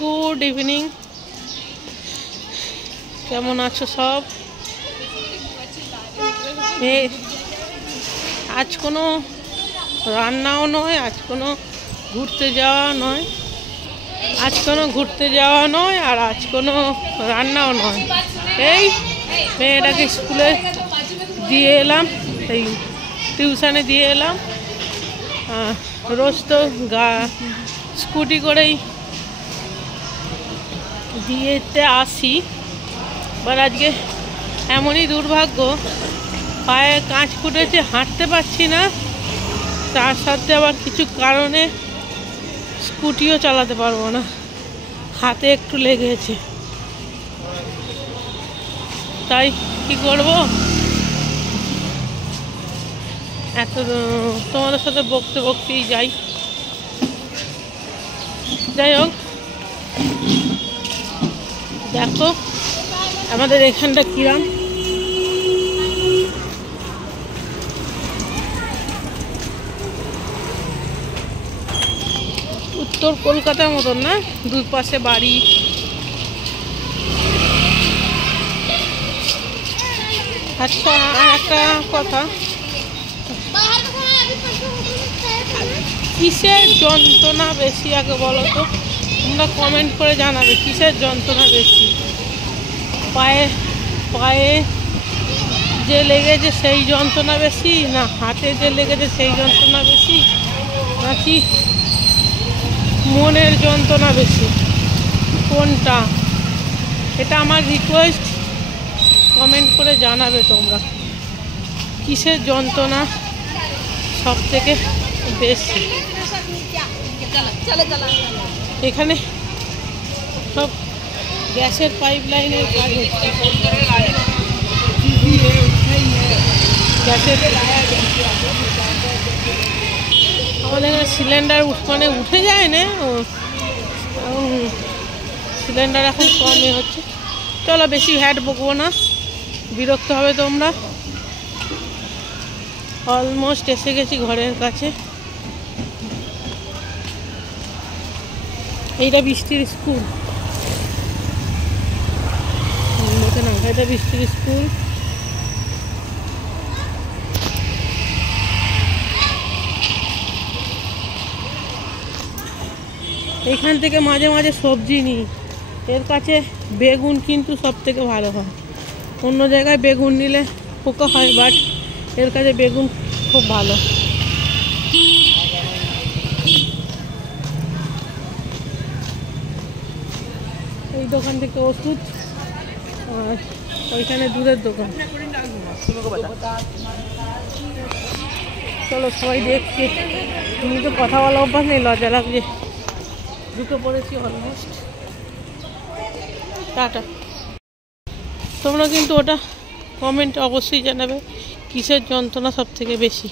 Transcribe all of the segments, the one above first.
Good evening, কেমন আছো সব? আজ কোনো রান্নাও নয়, আজ কোনো ঘুরতে যাওয়া নয়, আর আজ কোনো রান্নাও নয়। এই মেয়েটাকে স্কুলে দিয়ে এলাম, এই টিউশনে দিয়ে এলাম। রোজ তো স্কুটি করেই দিয়েতে আসি, এবার আজকে এমনই দুর্ভাগ্য, পায়ে কাঁচ ফুটেছে, হাঁটতে পারছি না, তার সাথে আবার কিছু কারণে স্কুটিও চালাতে পারবো না, হাতে একটু লেগেছে। তাই কি করব, এত তোমাদের সাথে বকতেই যাই। যাই হোক, দেখো আমাদের এখানটা কিরাম, উত্তর কলকাতার মতন না, দুই পাশে বাড়ি। আচ্ছা, আর একটা কথা, কিসের যন্ত্রণা বেশি আগে বলো তো? তোমরা কমেন্ট করে জানাবে কিসের যন্ত্রণা বেশি। পায়ে যে লেগেছে সেই যন্ত্রণা বেশি, না হাতে যে লেগেছে সেই যন্ত্রণা বেশি, নাকি মনের যন্ত্রণা বেশি? কোনটা? এটা আমার রিকোয়েস্ট, কমেন্ট করে জানাবে তোমরা কিসের যন্ত্রণা সব থেকে বেশি। এখানে সব গ্যাসের পাইপ লাইনের কাজ হচ্ছে, গ্যাসের আমাদের এখানে সিলিন্ডার মানে উঠে যায় না, সিলিন্ডার এখন কমই হচ্ছে। চলো বেশি ভ্যাট বকবো না, বিরক্ত হবে তোমরা। অলমোস্ট এসে গেছি ঘরের কাছে। এইটা বৃষ্টির স্কুল, এটা বৃষ্টির স্কুল। এইখান থেকে মাঝে মাঝে সবজি নিই, এর কাছে বেগুন কিন্তু সব থেকে ভালো হয়। অন্য জায়গায় বেগুন নিলে পোকা হয়, বাট এর কাছে বেগুন খুব ভালো। এই দোকান থেকে ওষুধ, আর ওইখানে দুধের দোকান। চলো সবাই দেখছি, তুমি তো কথা বলা অভ্যাস নেই, লজ্জা লাগছে। ঢুকে পড়েছি অলমোস্ট। টাটা। তোমরা কিন্তু ওটা কমেন্ট অবশ্যই জানাবে কিসের যন্ত্রণা সব থেকে বেশি।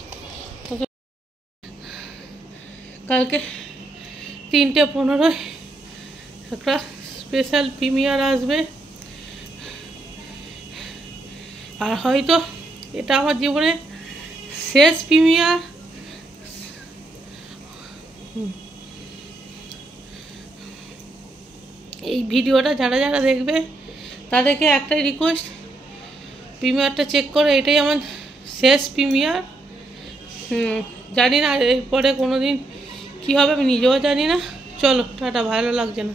কালকে 3:15 একটা স্পেশাল প্রিমিয়ার আসবে, আর হয়তো এটা আমার জীবনে শেষ প্রিমিয়ার। এই ভিডিওটা যারা যারা দেখবে তাদেরকে একটাই রিকোয়েস্ট, প্রিমিয়ারটা চেক করে, এটাই আমার শেষ প্রিমিয়ার। জানি না এরপরে কোনো দিন কী হবে, আমি নিজেও জানি না। চলো টাটা, ভালো লাগছে না।